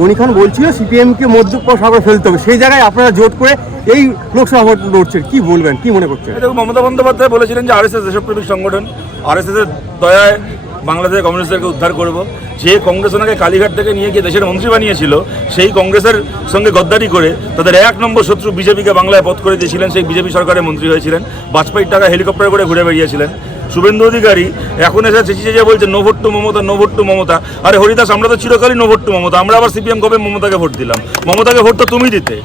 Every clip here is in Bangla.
গনি খান বলছিল সিপিএমকে মধ্যপ্রসাগরে ফেলতে হবে, সেই জায়গায় আপনারা জোট করে এই লোকসভা ভোট লড়ছেন, কি বলবেন, কি মনে করছেন? মমতা বন্দ্যোপাধ্যায় বলেছিলেন যে আরএসএস দেশপ্রেমিক সংগঠন, আরএসএস এর দয়ায় বাংলাদেশের কমিউনিস্টদেরকে উদ্ধার করব। যে কংগ্রেস ওনাকে কালীঘাট থেকে নিয়ে গিয়ে দেশের মন্ত্রী বানিয়েছিল, সেই কংগ্রেসের সঙ্গে গদ্দারি করে তাদের 1 নম্বর শত্রু বিজেপিকে বাংলায় পথ করে দিয়েছিলেন। সেই বিজেপি সরকারের মন্ত্রী হয়েছিলেন, বাজপেয়ীর টাকা হেলিকপ্টারে করে ঘুরে বেরিয়েছিলেন। শুভেন্দু অধিকারী এখন এসে চেঁচিয়ে বলছে no vote to Mamata, no vote to Mamata. আরে হরিদাস, আমরা তো চিরকালই নো ভোট টু মমতা। আমরা আবার সিপিএম কবে মমতাকে ভোট দিলাম? মমতাকে ভোট তো তুমি দিতে।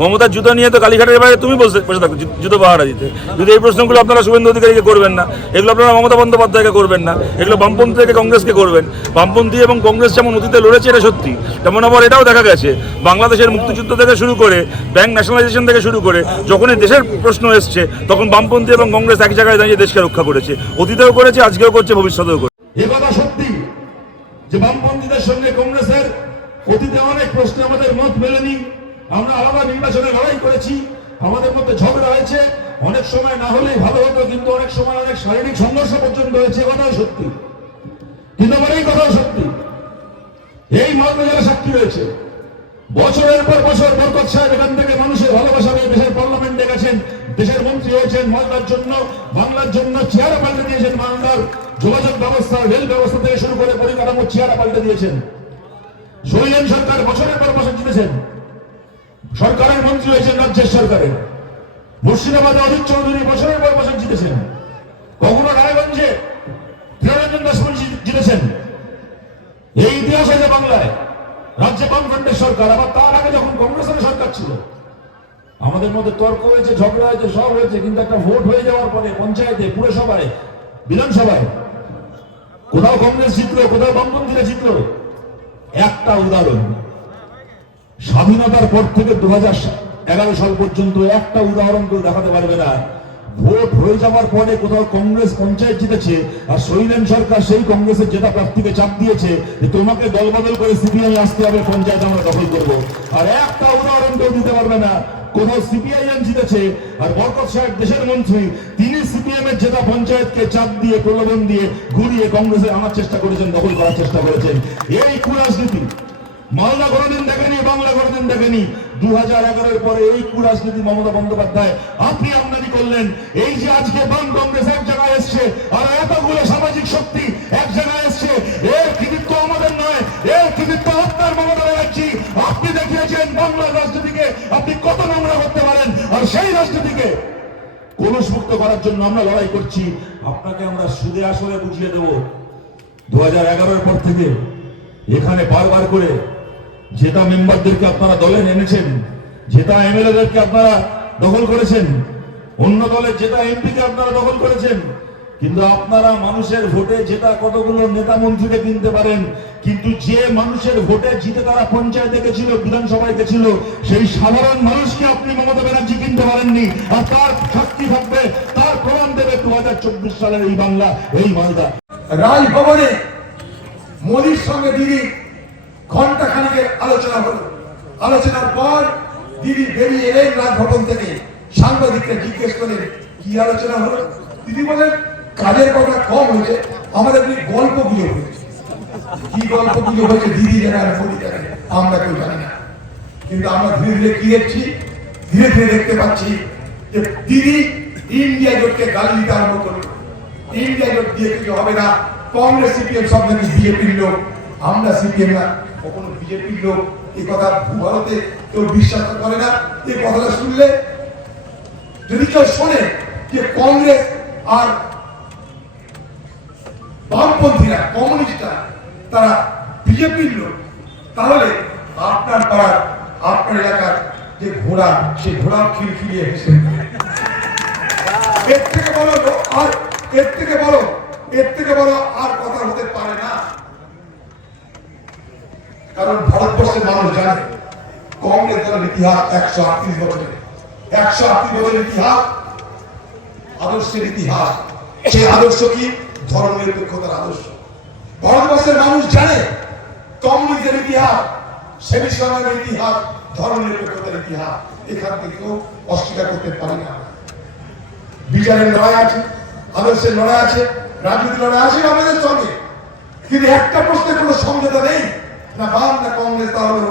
মমতার জুতো নিয়ে তো কালীঘাটের বাইরে তুমি বসে থাকো জুতো পাহারা দিতে। যদি এই প্রশ্নগুলো আপনারা শুভেন্দু অধিকারীকে করবেন না, এগুলো আপনারা মমতা বন্দ্যোপাধ্যায়কে করবেন না, এগুলো বামপন্থী থেকে কংগ্রেসকে করবেন। বামপন্থী এবং কংগ্রেস যেমন অতীতে লড়েছে, এটা সত্যি, তেমন আবার এটাও দেখা গেছে বাংলাদেশের মুক্তিযুদ্ধ থেকে শুরু করে ব্যাংক ন্যাশনালাইজেশন থেকে শুরু করে যখনই দেশের প্রশ্ন এসছে, তখন বামপন্থী এবং কংগ্রেস এক জায়গায় দাঁড়িয়ে দেশকে রক্ষা করেছে। অতীতেও করেছে, আজকেও করছে, ভবিষ্যতেও করছে। এ কথা সত্যি যে বামপন্থীদের সঙ্গে কংগ্রেসের অতীতে অনেক প্রশ্নে আমাদের মত মেলেনি। আমরা আলাদা নির্বাচনে লড়াই করেছি, আমাদের মধ্যে ঝগড়া হয়েছে, অনেক সময় না হলেই ভালো হতো, কিন্তু অনেক সময় অনেক শারীরিক সংঘর্ষ পর্যন্ত হয়েছে। কথাও সত্যি, কিন্তু আমার এই কথাও সত্যি, এই মর্মে যারা সাক্ষী রয়েছে, বছরের পর বছর বরকত সাহেব এখান থেকে মানুষের ভালোবাসা নিয়ে দেশের পার্লামেন্টে গেছেন, দেশের মন্ত্রী হয়েছেন, মালদার জন্য, বাংলার জন্য চেহারা পাল্টে দিয়েছেন। বাংলার যোগাযোগ ব্যবস্থা, রেল ব্যবস্থা থেকে শুরু করে পরিকাঠামোর চেহারা পাল্টে দিয়েছেন। শৈলেন সরকার বছরের পর বছর জিতেছেন, সরকারের মন্ত্রী হয়েছেন রাজ্যের সরকারের। মুর্শিদাবাদে অজিত চৌধুরী বছরের পর বছর জিতেছেন। কখনো রায়গঞ্জে প্রিয়রঞ্জন দাস জিতেছেন। এই ইতিহাস আছে বাংলায়। রাজ্যে বামফ্রন্টের সরকার, আবার তার আগে যখন কংগ্রেসের সরকার ছিল, আমাদের মধ্যে তর্ক হয়েছে, ঝগড়া হয়েছে, সব হয়েছে, কিন্তু একটা ভোট হয়ে যাওয়ার পরে পঞ্চায়েতে, পুরসভায়, বিধানসভায় কোথাও কংগ্রেস জিতলো, কোথাও বামপন্থীরা জিতলো। একটা উদাহরণ, স্বাধীনতার পর থেকে 2011 সাল পর্যন্ত একটা উদাহরণ কেউ দেখাতে পারবে না ভোট হয়ে যাওয়ার পরে কোথাও কংগ্রেস পঞ্চায়েত জিতেছে আর শৈলেন সরকার সেই কংগ্রেসের জেতা প্রার্থীকে চাপ দিয়েছে যে তোমাকে দলবদল করে সিপিআই আসতে হবে, পঞ্চায়েত আমরা দখল করব। আর একটা উদাহরণ কেউ দিতে পারবে না কোথাও সিপিআইএম জিতেছে আর বরকত সাহেব দেশের মন্ত্রী, তিনি সিপিএম এর জেতা পঞ্চায়েতকে চাপ দিয়ে, প্রলোভন দিয়ে, ঘুরিয়ে কংগ্রেসে আনার চেষ্টা করেছেন, দখল করার চেষ্টা করেছেন। এই কুরাজনীতি মালদা কোনোদিন দেখেনি, বাংলা কোনোদিন দেখেনি। 2011-এর পরে এই কুরাজনীতি মমতা বন্দ্যোপাধ্যায় আপনি আপনারই করলেন। এই যে আজকে বাম কংগ্রেস এক জায়গায় এসছে আর এতগুলো সামাজিক শক্তি এক জায়গায় এসছে, এর কৃতিত্ব আমাদের নয়, এর কৃতিত্ব আপনার মমতা ব্যানার্জি। আপনি দেখিয়েছেন বাংলার রাজনীতিকে আপনি কত নোংরা করতে পারেন, আর সেই রাজনীতিকে কলুষমুক্ত করার জন্য আমরা লড়াই করছি। আপনাকে আমরা সুদে আসলে বুঝিয়ে দেব। 2011-এর পর থেকে এখানে বারবার করে জেতা মেম্বারদেরকে আপনারা দলে এনেছেন, জেতা এমএলএদেরকে আপনারা দখল করেছেন, অন্য দলের জেতা এমপিকে আপনারা দখল করেছেন, কিন্তু আপনারা মানুষের ভোটে জেতা কতগুলো নেতা মন্ত্রীকে কিনতে পারেন, কিন্তু যে মানুষের ভোটে জিতে তারা পঞ্চায়েতে গেছিল, বিধানসভায় গেছিল, সেই সাধারণ মানুষকে আপনি মমতা ব্যানার্জি কিনতে পারেননি। আর তার শাস্তি থাকবে, তার প্রমাণ দেবে 2024 সালের এই বাংলা, এই মালদা। রাজভবনে মোদির সঙ্গে দিদি ঘন্টা খানিকের আলোচনা হলো। আলোচনার পর দিদি বেরিয়ে এলেন রাজভবন থেকে, সাংবাদিককে জিজ্ঞেস করলেন কি আলোচনা হলো। দিদি বলেন কাজের কথা কম হয়েছে, আমাদের গল্প গুলো হয়েছে। কি গল্প গুলো হয়েছে দিদি জানেন, মোদি জানেন, আমরা কেউ জানি না। কিন্তু আমরা ধীরে ধীরে কি দেখছি, ধীরে ধীরে দেখতে পাচ্ছি যে দিদি ইন্ডিয়া জোটকে গালি দিতে আরম্ভ করলো। ইন্ডিয়া জোট দিয়ে কিছু হবে না, কংগ্রেস সিপিএম সব নাকি বিজেপির লোক, আমরা সিপিএম না, কখনো বিজেপির লোক। এই কথা ভারতে কেউ বিশ্বাস করে না। এই কথাটা শুনলে যদি কেউ শোনে যে কংগ্রেস আর বামপন্থীরা, কমিউনিস্টরা তারা বিজেপির লোক, তাহলে আপনার পাড়ার, আপনার এলাকার যে ঘোড়া, সেই ঘোড়া খিলখিলিয়ে হেসে। এর থেকে বড় আর এর থেকে বড় আর কথা হতে পারে না। কারণ ভারতবর্ষের মানুষ জানে কংগ্রেস দলের ইতিহাস 138 বছরের, 138 বছরের ইতিহাস, আদর্শের ইতিহাস। সেই আদর্শ কি? ধর্মনিরপেক্ষতার আদর্শ। ভারতবর্ষের মানুষ জানে কমিউনিজমের ইতিহাস, সেমিসনের ইতিহাস, ধর্মনিরপেক্ষতার ইতিহাস। এখান থেকে কেউ অস্বীকার করতে পারে না। বিচারের লড়াই আছে, আদর্শের লড়াই আছে, রাজনীতির লড়াই আছে আমাদের সঙ্গে, কিন্তু একটা প্রশ্নে কোনো সমঝোতা নেই। না বাম না কংগ্রেস, তাহলে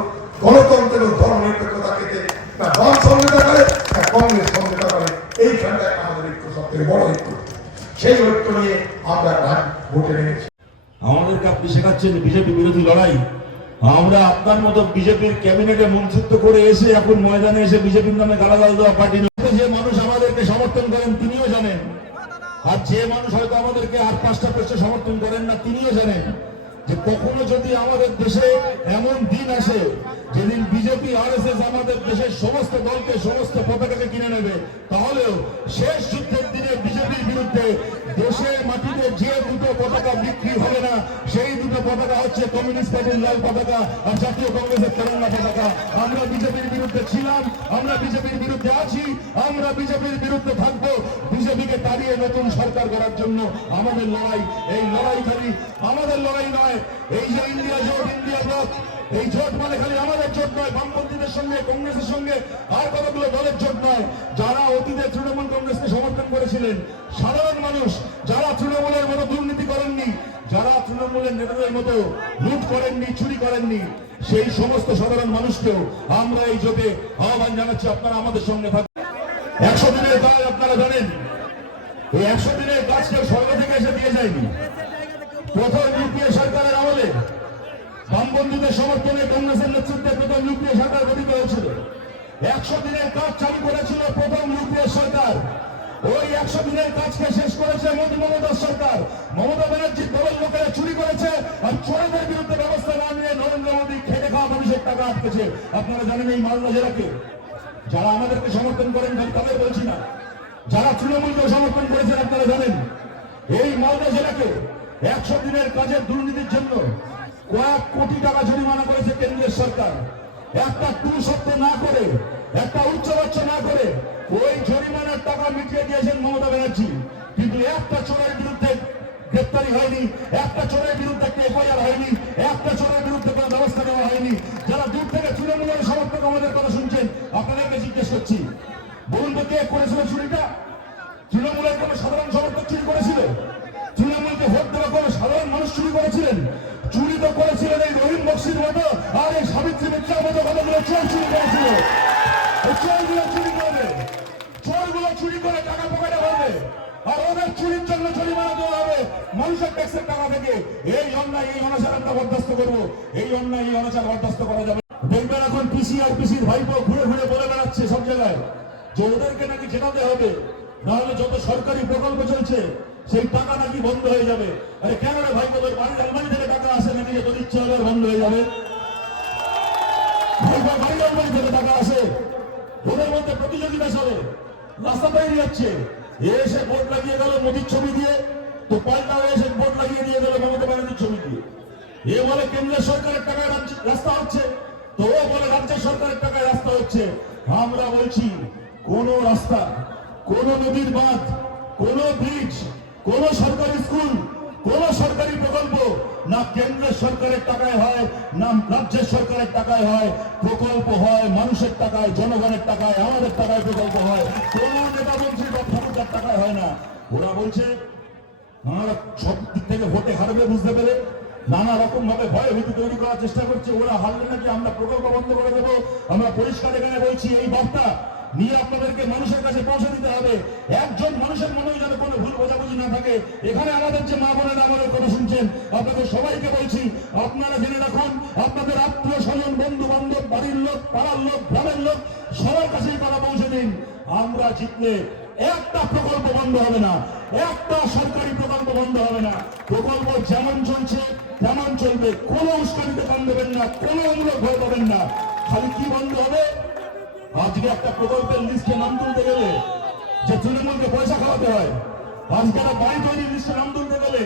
গণতন্ত্রের ও ধর্মনিরপেক্ষতা পেতে না বাম সমঝোতা করে না কংগ্রেস সমঝোতা করে। এইখানটায় আমাদের ঐক্য সব থেকে বড় ঐক্য। সেই ঐক্য নিয়ে আমরা ভোটে নেমেছি। আমাদেরকে আপনি শেখাচ্ছেন বিজেপি বিরোধী লড়াই। আমরা আপনার মতো বিজেপির ক্যাবিনেটে মন্ত্রিত্ব করে এসে এখন ময়দানে এসে বিজেপির নামে গালাগাল দেওয়া পার্টি যে মানুষ আমাদেরকে সমর্থন করেন তিনিও জানেন, আর যে মানুষ হয়তো আমাদেরকে আর 5টা পৃষ্ঠে সমর্থন করেন না তিনিও জানেন যে কখনো যদি আমাদের দেশে এমন দিন আসে যেদিন বিজেপি আরএসএস আমাদের দেশের সমস্ত দলকে সমস্ত পতাকাকে কিনে নেবে, তাহলেও শেষ যুদ্ধের দিনে বিজেপির বিরুদ্ধে দেশের মাটিতে যে দুটো পতাকা বিক্রি হবে না, সেই দুটো পতাকা হচ্ছে কমিউনিস্ট পার্টির লাল পতাকা আর জাতীয় কংগ্রেসের তেরঙ্গা পতাকা। আমরা বিজেপির বিরুদ্ধে ছিলাম, আমরা বিজেপির বিরুদ্ধে আছি, আমরা বিজেপির বিরুদ্ধে থাকবো। বিজেপিকে তাড়িয়ে নতুন সরকার করার জন্য আমাদের লড়াই। এই লড়াই খালি আমাদের লড়াই নয়, এই যে ইন্ডিয়া জোট, ইন্ডিয়া ব্লক, এই জোট মানে খালি আমাদের জোট নয়, বামপন্থীদের সঙ্গে কংগ্রেসের সঙ্গে আর কতগুলো দলের জোট নয়। যারা অতীতে তৃণমূল কংগ্রেসকে সমর্থন করেছিলেন, সাধারণ মানুষ যারা তৃণমূলের মতো দুর্নীতি করেননি, যারা তৃণমূলের নেতাদের মতো লুট করেননি, চুরি করেননি, সেই সমস্ত সাধারণ মানুষকেও আমরা এই জোটে আহ্বান জানাচ্ছি, আপনারা আমাদের সঙ্গে থাকুন। 100 দিনের কাজ আপনারা জানেন, এই 100 দিনের কাজ কেউ স্বর্গ থেকে এসে দিয়ে যায়নি। প্রথম ইউপিএ সরকারের আমলে বামপন্থীদের সমর্থনে কংগ্রেসের নেতৃত্বে প্রথম ইউপিএ সরকার গঠিত হয়েছিল। 100 দিনের কাজ চালু করেছিল প্রথম ইউপিএ সরকার। ওই 100 দিনের কাজকে শেষ করেছে মমতা সরকার। মমতা ব্যানার্জির দলের লোকেরা চুরি করেছে, আর চোরেদের বিরুদ্ধে ব্যবস্থা না নিয়ে নরেন্দ্র মোদী খেটে খাওয়া মানুষের টাকা আটকেছে। আপনারা জানেন এই মালদা জেলাকে যারা আমাদেরকে সমর্থন করেন, তাদের বলছি না, যারা তৃণমূলকে সমর্থন করেছেন আপনারা জানেন, এই মালদা জেলাকে 100 দিনের কাজের দুর্নীতির জন্য কয়েক কোটি টাকা জরিমানা করেছে কেন্দ্রের সরকার। একটা টু শব্দ না করে, একটা উচ্চবাচ্য না করে ওই জরিমানার টাকা মিটিয়ে দিয়েছেন মমতা ব্যানার্জি। কিন্তু একটা চোরের বিরুদ্ধে গ্রেপ্তারি হয়নি, একটা চোরের বিরুদ্ধে একটা এফআইআর হয়নি, একটা চোরের বিরুদ্ধে কোনো ব্যবস্থা নেওয়া হয়নি। যারা দূর থেকে তৃণমূলের সমর্থক আমাদের কথা শুনছেন, আপনাদেরকে জিজ্ঞেস করছি, বলুন তো কে করেছিল চুরিটা? তৃণমূলের কোন সাধারণ সমর্থক চুরি করেছিল? তৃণমূলকে ভোট দেওয়া কোনো সাধারণ মানুষ চুরি করেছিলেন? চুরি তো করেছিলেন এই রহিম বক্সির মতো আর এই সাবিত্রী মিত্রার মতো কতগুলো চোর চুরি করেছিল। চোরগুলো চুরি করবে, চোরগুলো চুরি করে টাকা পকেটে ভরবে, আর ওদের চুরির জন্য জরিমানা দেওয়া হবে মানুষের ট্যাক্সের টাকা থেকে। এই অন্যায়, এই অনাচার আমরা বরদাস্ত করবো। এই অন্যায়, এই অনাচার বরদাস্ত করা যাবে। দেখবেন এখন পিসি আর পিসির ভাইপো ঘুরে ঘুরে বলে বেড়াচ্ছে সব জায়গায় যে ওদেরকে নাকি জেতাতে হবে, নাহলে যত সরকারি প্রকল্প চলছে সেই টাকা নাকি বন্ধ হয়ে যাবে। আরে কেন রে ভাই, তোদের বাড়ির আলমারি থেকে টাকা আসে নাকি যে তোর ইচ্ছা হলে বন্ধ হয়ে যাবে? বাড়ির আলমারি থেকে টাকা আসে, ওদের মধ্যে প্রতিযোগিতা চলে, রাস্তা তৈরি হচ্ছে। এসে ভোট লাগিয়ে গেল মোদির ছবি দিয়ে, তো পাল্টা এসে ভোট লাগিয়ে দিয়ে গেল মমতা ব্যানার্জির ছবি দিয়ে। এ বলে কেন্দ্রের সরকারের টাকায় রাস্তা হচ্ছে, তো ও বলে রাজ্যের সরকারের টাকায় রাস্তা হচ্ছে। আমরা বলছি কোন রাস্তা, কোন নদীর বাঁধ, কোন ব্রিজ, কোন সরকারি স্কুল, কোন সরকারি প্রকল্প না কেন্দ্রের সরকারের টাকায় হয়, না রাজ্যের সরকারের টাকায় হয়। প্রকল্প হয় মানুষের টাকায়, জনগণের টাকায়, আমাদের টাকায় প্রকল্প হয়। কোন নেতা মন্ত্রী বা ঠাকুরদার টাকায় হয় না। ওরা বলছে আমরা সব দিক থেকে ভোটে হারবে বুঝতে পেরে নানা রকম ভাবে ভয় ভীতি তৈরি করার চেষ্টা করছে। ওরা হারলে নাকি আমরা প্রকল্প বন্ধ করে দেবো। আমরা পরিষ্কার এখানে বলছি, এই বার্তা নিয়ে আপনাদেরকে মানুষের কাছে পৌঁছে দিতে হবে। একজন মানুষের মনেও যেন কোনো ভুল বোঝাবুঝি না থাকে। এখানে আমাদের যে মা বোনেরা আমাদের কথা শুনছেন, আপনাদের সবাইকে বলছি, আপনারা জেনে রাখুন, আপনাদের আত্মীয় স্বজন, বন্ধু বান্ধব, বাড়ির লোক, পাড়ার লোক, গ্রামের লোক, সবার কাছেই তারা পৌঁছে দিন। আমরা জিতলে একটা প্রকল্প বন্ধ হবে না, একটা সরকারি প্রকল্প বন্ধ হবে না। প্রকল্প যেমন চলছে তেমন চলবে, কোনো উস্কানিতে কান দেবেন না, কোনো অনুরোধ ভয় পাবেন না। খালি কি বন্ধ হবে? আজকে একটা প্রকল্পের লিস্টে নাম তুলতে গেলে যে তৃণমূলকে পয়সা খাওয়াতে হয়, আজকে একটা বাড়ি তৈরির লিস্টে নাম তুলতে গেলে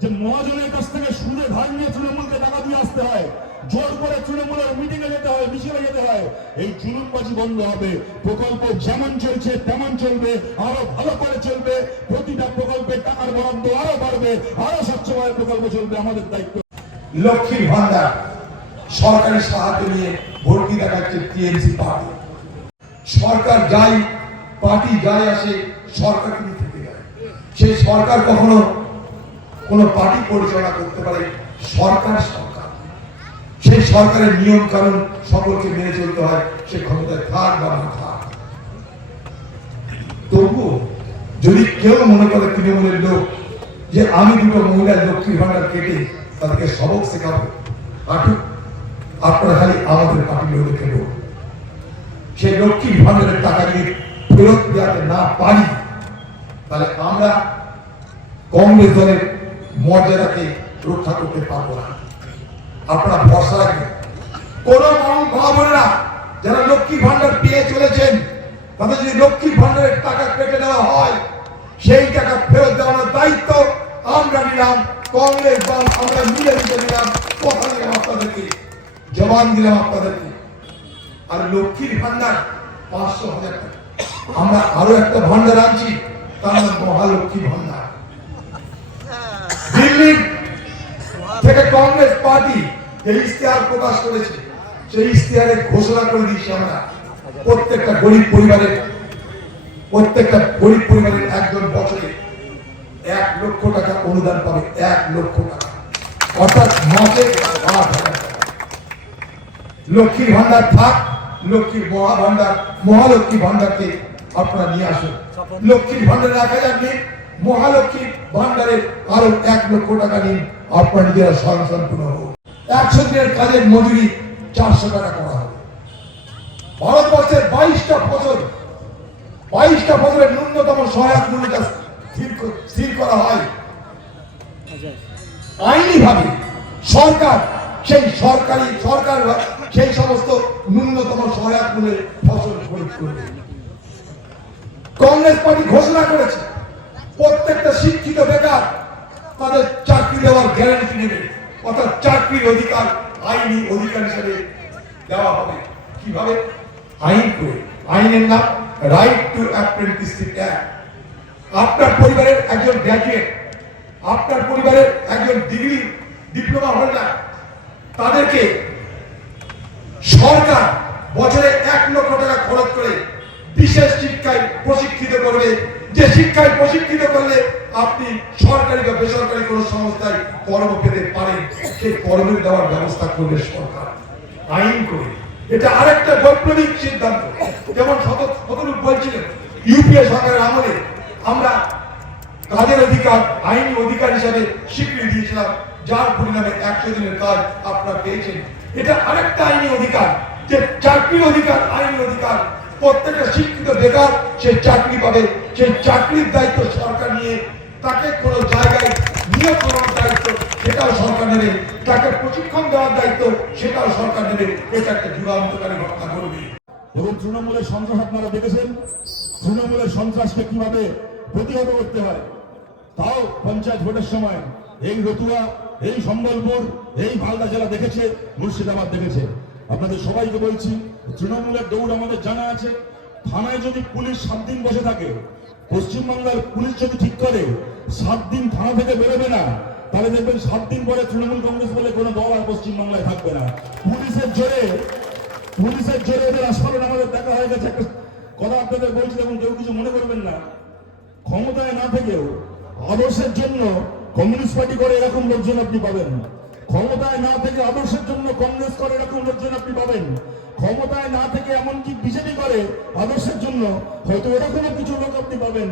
যে মহাজনের কাছ থেকে সুদে ধার নিয়ে তৃণমূলকে টাকা দিয়ে আসতে হয়, জোর করে তৃণমূলের মিটিং এ যেতে হয়, মিছিলে যেতে হয়। এই জুলুমবাজি বন্ধ হবে। প্রকল্প যেমন চলছে তেমন চলবে, আরো ভালো করে চলবে। প্রতিটা প্রকল্পের টাকার বরাদ্দ আরো বাড়বে, আরো স্বচ্ছভাবে প্রকল্প চলবে। আমাদের দায়িত্ব। লক্ষ্মীর ভান্ডার সরকারি সাহায্য নিয়ে ভর্তি দেখাচ্ছে টিএমসি পার্টি। সরকার যাই, পার্টি যাই আসে, সরকার কিন্তু থেকে যায়। সেই সরকার কখনো কোন পার্টি পরিচালনা করতে পারে? সরকার সরকার, সেই সরকারের নিয়ম কানুন সকলকে মেনে চলতে হয়, সে ক্ষমতায় থাক বা না থাক। তবুও যদি কেউ মনে করে তৃণমূলের লোক যে আমি দুটো মহিলার লক্ষ্মীর ভান্ডার কেটে তাদেরকে সবক শেখাবো, কাটুক, আপনারা খালি আমাদের পার্টির লোককে বলুন। সেই লক্ষ্মীর ভান্ডারের টাকা যদি ফেরত দেওয়াতে না পারি, তাহলে আমরা কংগ্রেস দলের মর্যাদাকে রক্ষা করতে পারবো না। আপনারা ভরসা রাখবেন। কোন মা বোনেরা যারা লক্ষ্মীর ভান্ডার পেয়ে চলেছেন, তাদের যদি লক্ষ্মীর ভান্ডারের টাকা কেটে নেওয়া হয়, সেই টাকা ফেরত দেওয়ার দায়িত্ব আমরা নিলাম, কংগ্রেস দল আমরা মিলেমিশে নিলাম, কথা দিলাম আপনাদেরকে, জবান দিলাম আপনাদেরকে। আর লক্ষ্মীর ভান্ডার 500,000 টাকা, আমরা আরো একটা ভান্ডার আনছি, তার নাম মহালক্ষ্মী ভান্ডার। দিল্লি থেকে কংগ্রেস পার্টি যে ইশতেহার প্রকাশ করেছে, সেই ইশতেহারে ঘোষণা করে দিয়েছি আমরা প্রত্যেকটা গরিব পরিবারের একজন বছরে 1 লক্ষ টাকা অনুদান পাবে, 1 লক্ষ টাকা, অর্থাৎ মাসে 8,000 টাকা। লক্ষ্মীর ভান্ডার থাক, লক্ষ্মীর মহালক্ষ্মী ভান্ডারকে আপনারা নিয়ে আসুন। লক্ষ্মীর ভান্ডারে 1,000 নিন, মহালক্ষ্মী ভান্ডারে আরো 1 লক্ষ টাকা নিন, আপনার নিজেরা স্বয়ংসম্পূর্ণ হোক। 100 দিনের কাজের মজুরি 400 টাকা করা হবে। ভারতবর্ষের 22টা ফসলের ন্যূনতম সহায়ক মূল্যটা স্থির করা হয় আইনি ভাবে। সরকার সেই সমস্ত ন্যূনতম সহায়ক মূল্যের ফসল খরিদ করবে। কংগ্রেস পার্টি ঘোষণা করেছে প্রত্যেকটা শিক্ষিত বেকার তাদের চাকরি দেওয়ার গ্যারান্টি নেবে, অর্থাৎ চাকরির অধিকার আইনি অধিকার হিসেবে দেওয়া হবে। কিভাবে? আইন করে। আইনের নাম রাইট টু অ্যাপ্রেন্টিসশিপ অ্যাক্ট। আপনার পরিবারের একজন গ্র্যাজুয়েট, আপনার পরিবারের একজন ডিগ্রি ডিপ্লোমা হোল্ডার, তাদেরকে সরকার বছরে 1 লক্ষ টাকা খরচ করে বিশেষ শিক্ষায় প্রশিক্ষিত করবে, যে শিক্ষায় প্রশিক্ষিত করলে আপনি সরকারি বা বেসরকারি কোনো সংস্থায় কর্ম পেতে পারেন, সেই কর্ম দেওয়ার ব্যবস্থা করবে সরকার আইন করে। এটা আরেকটা বৈপ্লবিক সিদ্ধান্ত। যেমন শতরূপ বলছিলেন, ইউপিএ সরকারের আমলে আমরা কাজের অধিকার আইনি অধিকার হিসাবে স্বীকৃতি দিয়েছিলাম, যার পরিণামে 100 দিনের কাজ আপনারা পেয়েছেন। এটা আরেকটা আইনি অধিকার, যে চাকরির অধিকার আইনি অধিকার। প্রত্যেকটা শিক্ষিত বেকার সে চাকরি পাবে, সেই চাকরির দায়িত্ব সরকার নিয়ে, তাকে কোনো জায়গায় নিয়োগ করার দায়িত্ব সেটাও সরকার নেবে, তাকে প্রশিক্ষণ দেওয়ার দায়িত্ব সেটাও সরকার নেবে। এটা একটা যুগান্তকারী ঘটনা করবে। এবং তৃণমূলের সন্ত্রাস আপনারা দেখেছেন, তৃণমূলের সন্ত্রাসকে কিভাবে প্রতিহত করতে হয়। তাও পঞ্চায়েত ভোটের সময় এই রতুয়া, এই সম্বলপুর, এই মালদা জেলা দেখেছে, মুর্শিদাবাদ দেখেছে। আপনাদের সবাইকে বলছি, তৃণমূলের দৌড় আমাদের জানা আছে। থানায় যদি পুলিশ 7 দিন বসে থাকে, পশ্চিমবাংলার পুলিশ যদি ঠিক করে 7 দিন থানা থেকে বেরোবে না, তাহলে দেখবেন 7 দিন পরে তৃণমূল কংগ্রেস বলে কোনো দল আর পশ্চিমবাংলায় থাকবে না। পুলিশের জোরে এদের আস্ফালন আমাদের দেখা হয়ে গেছে। একটা কথা আপনাদের বলছি, এবং কেউ কিছু মনে করবেন না, ক্ষমতায় না থেকেও আদর্শের জন্য কমিউনিস্ট পার্টি করে এরকম লোকজন আপনি পাবেন। ক্ষমতায় না থেকে আদর্শের জন্য কংগ্রেস করে এরকম লোকজন আপনি পাবেন। ক্ষমতায় না থেকে এমনকি বিজেপি করে আদর্শের জন্য হয়তো এরকমও কিছু লোক আপনি পাবেন।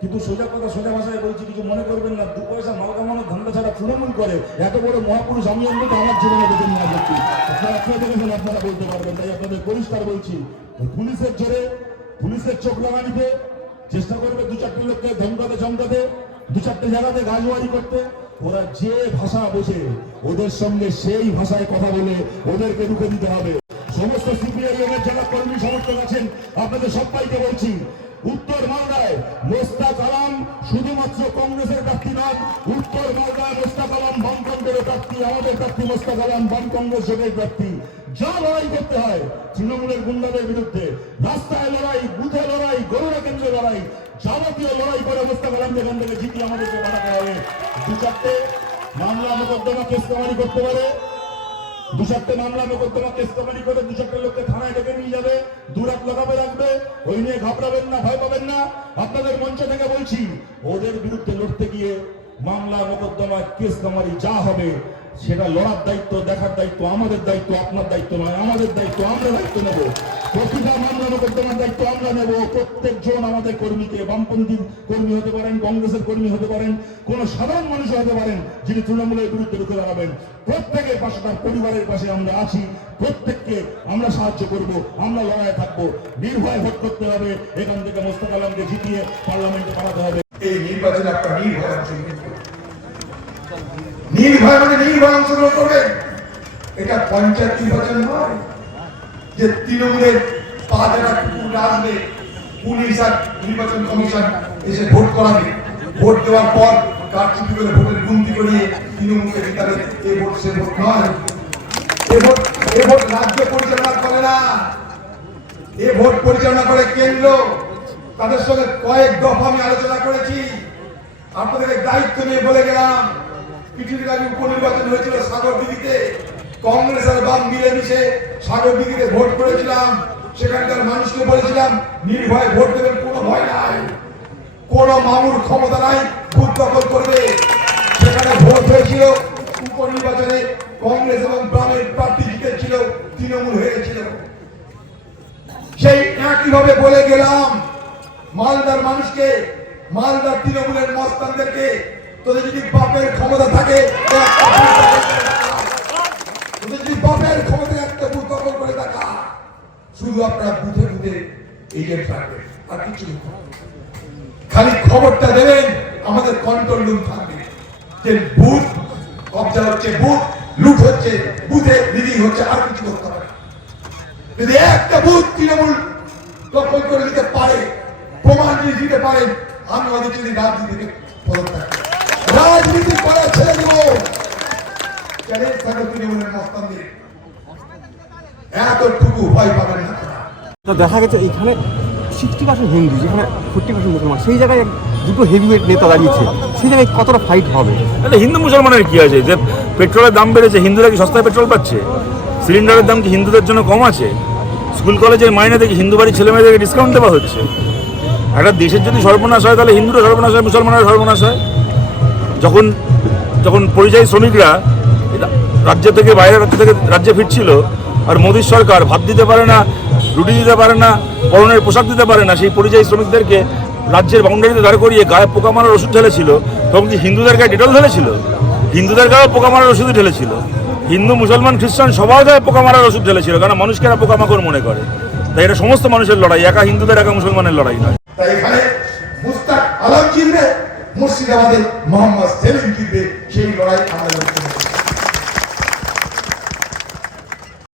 কিন্তু সোজা কথা সোজা ভাষায় বলছি, কিছু মনে করবেন না, 2 পয়সা মাল কামানোর ধান্দা ছাড়া তৃণমূল করে এত বড় মহাপুরুষ আমি অন্তত আমার জীবনে দেখে নিয়ে যাচ্ছি। আপনারা দেখেছেন, আপনারা বলতে পারবেন। তাই আপনাদের পরিষ্কার বলছি, পুলিশের জোরে, পুলিশের চোখ লাগানিতে চেষ্টা করবে 2-4টে লোককে ধমকাতে 2-4টে জায়গাতে গাজওয়ারি করতে। ওরা যে ভাষা বোঝে ওদের সঙ্গে সেই ভাষায় কথা বলে ওদেরকে রুখে দিতে হবে। সমস্ত সিপিআইএম এর যারা কর্মী সমর্থক আছেন, আপনাদের সবাইকে বলছি, উত্তর মালদায় মোস্তাক আলম শুধুমাত্র কংগ্রেসের প্রার্থী নন। উত্তর মালদায় মোস্তাক আলম বামফ্রন্টের প্রার্থী, আমাদের প্রার্থী মোস্তাক আলম বাম কংগ্রেস জোটের প্রার্থী। যা লড়াই করতে হয় তৃণমূলের গুন্ডাদের বিরুদ্ধে, রাস্তায় লড়াই, বুথে লড়াই, গরুড়া কেন্দ্রে লড়াই, যাবতীয় লড়াই করে মোস্তাক আলম যেখান থেকে জিতি আমাদেরকে বাড়াতে হবে। 2-4টে মামলা মোকদ্দমা কেস কামারি করতে পারে, 2-4টে মামলা মোকদ্দমা কেস কামারি করে 2-4টে লোককে থানায় ডেকে নিয়ে যাবে, 2 লাগাবে রাখবে। ওই নিয়ে ঘাবড়াবেন না, ভয় পাবেন না। আপনাদের মঞ্চ থেকে বলছি, ওদের বিরুদ্ধে লড়তে গিয়ে মামলা মোকদ্দমা কেস কামারি যা হবে সেটা লড়ার দায়িত্ব, দেখার দায়িত্ব আমাদের দায়িত্ব, আপনার দায়িত্ব নয়, আমাদের দায়িত্ব। আমরা দায়িত্ব নেব, প্রতিটা মামলা মোকদ্দমার দায়িত্ব আমরা নেব। প্রত্যেকজন আমাদের কর্মীকে, বামপন্থী কর্মী হতে পারেন, কংগ্রেসের কর্মী হতে পারেন, কোন সাধারণ মানুষ হতে পারেন যিনি তৃণমূলের বিরুদ্ধে রুখে দাঁড়াবেন, প্রত্যেকের পাশে, তার পরিবারের পাশে আমরা আছি। প্রত্যেককে আমরা সাহায্য করব, আমরা লড়াইয়ে থাকবো। নির্ভয় ভোট করতে হবে, এখান থেকে মোস্তাক আলমকে জিতিয়ে পার্লামেন্টে পাঠাতে হবে। এই নির্বাচনে আপনার নির্ভয় অংশগ্রহণ করবেন। নির্ভয় মানে নির্ভয় অংশগ্রহণ করবেন। এটা পঞ্চায়েত নির্বাচন নয় যে তৃণমূলের পা যারা কুকুর আসবে, পুলিশ আর নির্বাচন কমিশন এসে ভোট করাবে, ভোট দেওয়ার পর কারচুপি করে ভোটের গুনতি করিয়ে তৃণমূলকে জিতাবে। এই ভোট সে ভোট নয়। এ ভোট রাজ্য পরিচালনা করে না, এ ভোট পরিচালনা করে কেন্দ্র। তাদের সঙ্গে কয়েক দফা আমি আলোচনা করেছি, আপনাদেরকে দায়িত্ব নিয়ে বলে গেলাম। কিছুদিন আগে উপনির্বাচন হয়েছিল সাগরদিঘিতে, কংগ্রেস আর বাম মিলেমিশে সাগরদিঘিতে ভোট করেছিলাম। সেখানকার মানুষকে বলেছিলাম নির্ভয় ভোট দেবেন, কোনো ভয় নাই, কোন মামুর ক্ষমতা নাই ভোট দখল করবে। সেখানে ভোট হয়েছিল, উপনির্বাচনে কংগ্রেস এবং বামের প্রার্থী জিতেছিল, তৃণমূল হয়েছিল। সেই একইভাবে বলে গেলাম মালদার মানুষকে, মালদার তৃণমূলের মস্তানদেরকে, তোদের যদি বাপের ক্ষমতা থাকে, তোদের যদি বাপের ক্ষমতা একটা বুথ দখল করে দেখা, শুধু আপনারা বুথে বুথে এজেন্ট রাখবেন, আর কিছু খালি খবরটা দেবেন, আমাদের কন্ট্রোল রুম থাকবে। যে বুথ কবজা হচ্ছে, বুথ লুট হচ্ছে, বুথে রিডিং হচ্ছে, আর কিছু করতে হবে না। যদি একটা বুথ তৃণমূল দখল করে দিতে পারে, প্রমাণ দিয়ে দিতে পারেন, আমি ওদের যদি রাজনীতিকে পদত্যাগ করি, রাজনীতি করা ছেড়ে দেব। চ্যালেঞ্জ থাকবে তৃণমূলের মস্তানদের, এতটুকু ভয় পাবেন না। তো দেখা গেছে এখানে 60% হিন্দু, যেখানে 40% মুসলমান, সেই জায়গায় দুটো হেভিওয়েট নেতা দাঁড়িয়েছে, সেই জায়গায় কতটা ফাইট হবে? তাহলে হিন্দু মুসলমানের কি আছে? যে পেট্রোলের দাম বেড়েছে, হিন্দুরা কি সস্তায় পেট্রোল পাচ্ছে? সিলিন্ডারের দাম কি হিন্দুদের জন্য কম আছে? স্কুল কলেজের মাইনে থেকে হিন্দু বাড়ির ছেলে মেয়েদেরকে ডিসকাউন্ট দেওয়া হচ্ছে। একটা দেশের যদি সর্বনাশ হয়, তাহলে হিন্দুরা সর্বনাশ হয়, মুসলমানেরা সর্বনাশ হয়। যখন যখন পরিযায়ী শ্রমিকরা রাজ্য থেকে, বাইরের রাজ্য থেকে রাজ্যে ফিরছিল, আর মোদীর সরকার ভাত দিতে পারে না, রুটি দিতে পারে না, পরনের পোশাক দিতে পারে না, সেই পরিযায়ী শ্রমিকদেরকে রাজ্যের বাউন্ডারিতে দাঁড় করিয়ে গায়ে পোকা মারার ওষুধ ঢেলেছিল, তখন কি হিন্দুদের গায়ে ডেটল ঢেলেছিল? হিন্দুদের গায়ে পোকা মারার ওষুধই ঢেলেছিল। হিন্দু, মুসলমান, খ্রিস্টান সবার গায়ে পোকা মারার ওষুধ ঢেলেছিল, কারণ মানুষকে এরা পোকামাকড় মনে করে। তাই এটা সমস্ত মানুষের লড়াই, একা হিন্দুদের, একা মুসলমানের লড়াই নয়। তাই এখানে মুস্তাক আলম জিতবে, মুর্শিদাবাদে মোহাম্মদ সেলিম জিতবে, সেই লড়াই আমরা লড়তে